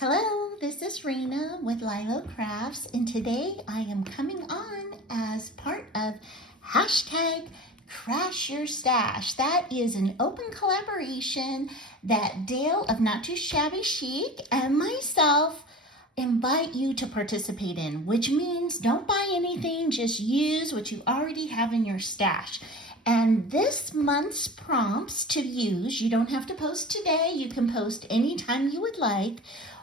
Hello, this is Rana with LYLO Crafts, and today I am coming on as part of hashtag Crash Your Stash. That is an open collaboration that Dale of Not Too Shabby Chic and myself invite you to participate in, which means don't buy anything, just use what you already have in your stash. And this month's prompts to use, you don't have to post today, you can post anytime you would like,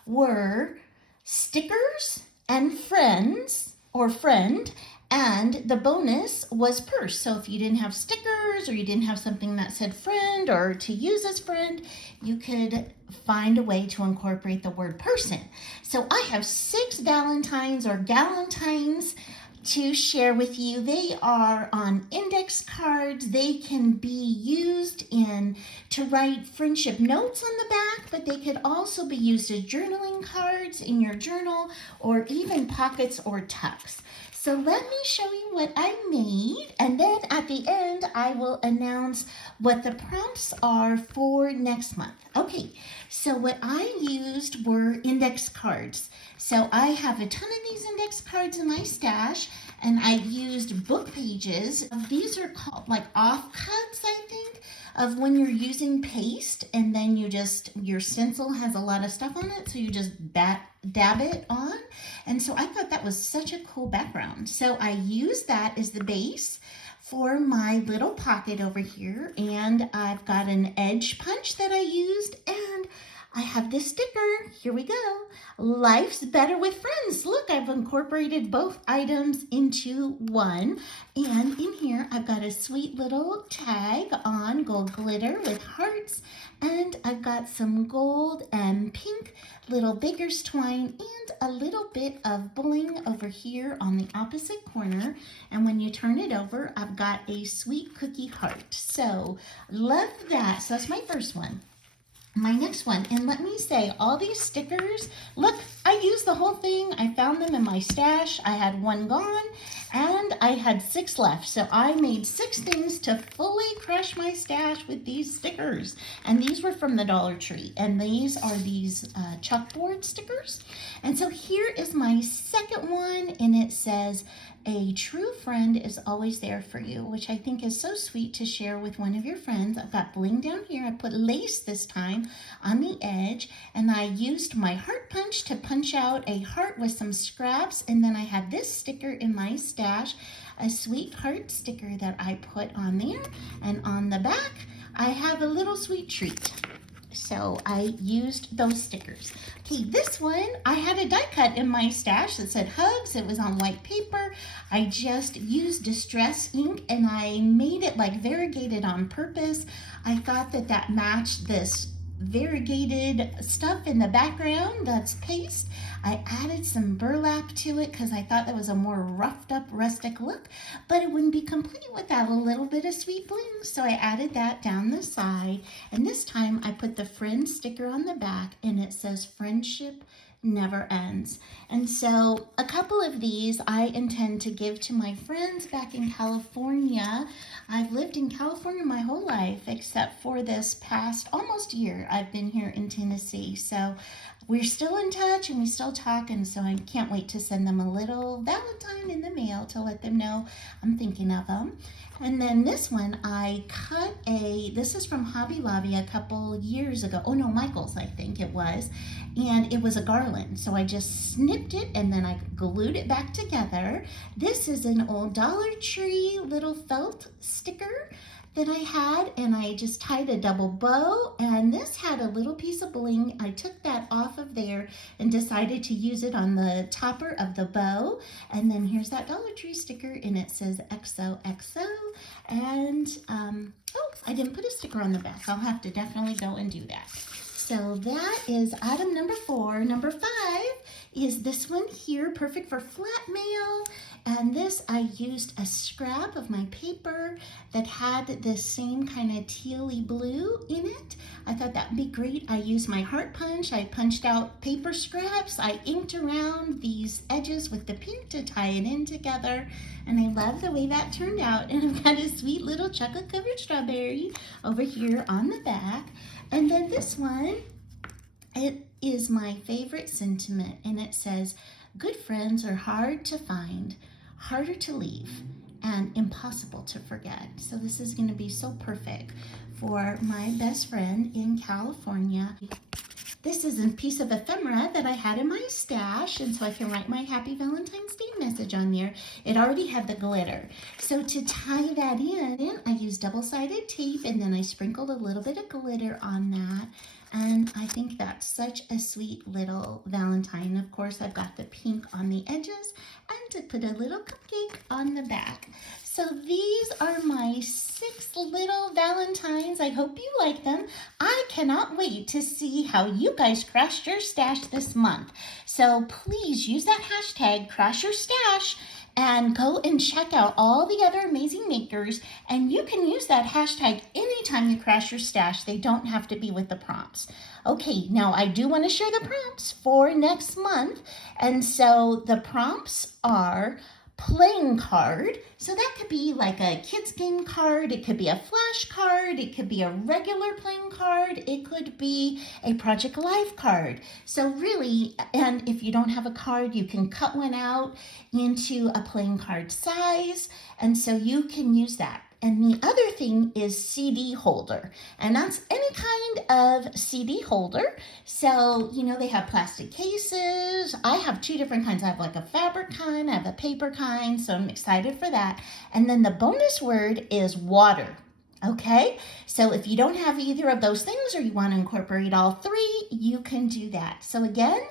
were stickers and friends or friend, and the bonus was purse. So if you didn't have stickers or you didn't have something that said friend or to use as friend, you could find a way to incorporate the word person. So I have 6 Valentines or Galentines to share with you. They are on index cards. They can be used to write friendship notes on the back, but they could also be used as journaling cards in your journal or even pockets or tucks. So let me show you what I made, and then at the end I will announce what the prompts are for next month. Okay, so what I used were index cards. So I have a ton of these index cards in my stash, and I used book pages. These are called like offcuts, I think, of when you're using paste, and then your stencil has a lot of stuff on it, so you just dab it on. And so I thought that was such a cool background. So I used that as the base for my little pocket over here, and I've got an edge punch that I used, and I have this sticker. Here we go. Life's better with friends. Look, I've incorporated both items into one. And in here, I've got a sweet little tag on gold glitter with hearts. And I've got some gold and pink little baker's twine and a little bit of bling over here on the opposite corner. And when you turn it over, I've got a sweet cookie heart. So love that. So that's my first one. My next one, and let me say, all these stickers, look, I used the whole thing. I found them in my stash. I had one gone, and I had 6 left. So I made 6 things to fully crush my stash with these stickers. And these were from the Dollar Tree, and these are these chalkboard stickers. And so here is my second one, and it says, a true friend is always there for you, which I think is so sweet to share with one of your friends. I've got bling down here. I put lace this time on the edge, and I used my heart punch to punch out a heart with some scraps, and then I had this sticker in my stash, a sweet heart sticker that I put on there, and on the back I have a little sweet treat. So I used those stickers. Okay, this one, I had a die cut in my stash that said hugs. It was on white paper. I just used distress ink, and I made it like variegated on purpose. I thought that matched this variegated stuff in the background that's paste. I added some burlap to it because I thought that was a more roughed up rustic look, but it wouldn't be complete without a little bit of sweet bling. So I added that down the side, and this time I put the friend sticker on the back, and it says friendship never ends. And so a couple of these I intend to give to my friends back in California. I've lived in California my whole life except for this past almost year. I've been here in Tennessee. So we're still in touch and we still talk, and so I can't wait to send them a little Valentine in the mail to let them know I'm thinking of them. And then this one, this is from Hobby Lobby a couple years ago. Oh no, Michael's, I think it was. And it was a garland. So I just snipped it and then I glued it back together. This is an old Dollar Tree little felt sticker that I had, and I just tied a double bow, and this had a little piece of bling. I took that off of there and decided to use it on the topper of the bow. And then here's that Dollar Tree sticker, and it says XOXO. And oh, I didn't put a sticker on the back. I'll have to definitely go and do that. So that is item number 4. Number 5 is this one here, perfect for flat mail. And this, I used a scrap of my paper that had this same kind of tealy blue in it. I thought that would be great. I used my heart punch. I punched out paper scraps. I inked around these edges with the pink to tie it in together. And I love the way that turned out. And I've got a sweet little chocolate covered strawberry over here on the back. And then this one, it is my favorite sentiment, and it says, good friends are hard to find, harder to leave, and impossible to forget. So this is going to be so perfect for my best friend in California. This is a piece of ephemera that I had in my stash, and so I can write my Happy Valentine's Day message on there. It already had the glitter. So to tie that in, I used double-sided tape, and then I sprinkled a little bit of glitter on that. And I think that's such a sweet little Valentine. Of course, I've got the pink on the edges and to put a little cupcake on the back. So these are my 6 little Valentines. I hope you like them. I cannot wait to see how you guys crashed your stash this month. So please use that hashtag #CrashYourStash and go and check out all the other amazing makers. And you can use that hashtag anytime you crash your stash. They don't have to be with the prompts. Okay, now I do want to share the prompts for next month. And so the prompts are playing card. So that could be like a kids game card. It could be a flash card. It could be a regular playing card. It could be a Project Life card. So really, and if you don't have a card, you can cut one out into a playing card size. And so you can use that. And the other thing is CD holder, and that's any kind of CD holder. So, you know, they have plastic cases. I have 2 different kinds. I have like a fabric kind, I have a paper kind, so I'm excited for that. And then the bonus word is water. Okay, so if you don't have either of those things or you want to incorporate all 3, you can do that. So again,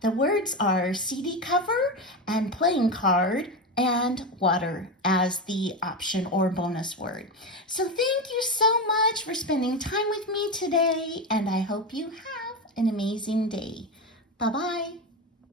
the words are CD cover and playing card and water as the option or bonus word. So thank you so much for spending time with me today, and I hope you have an amazing day. Bye-bye.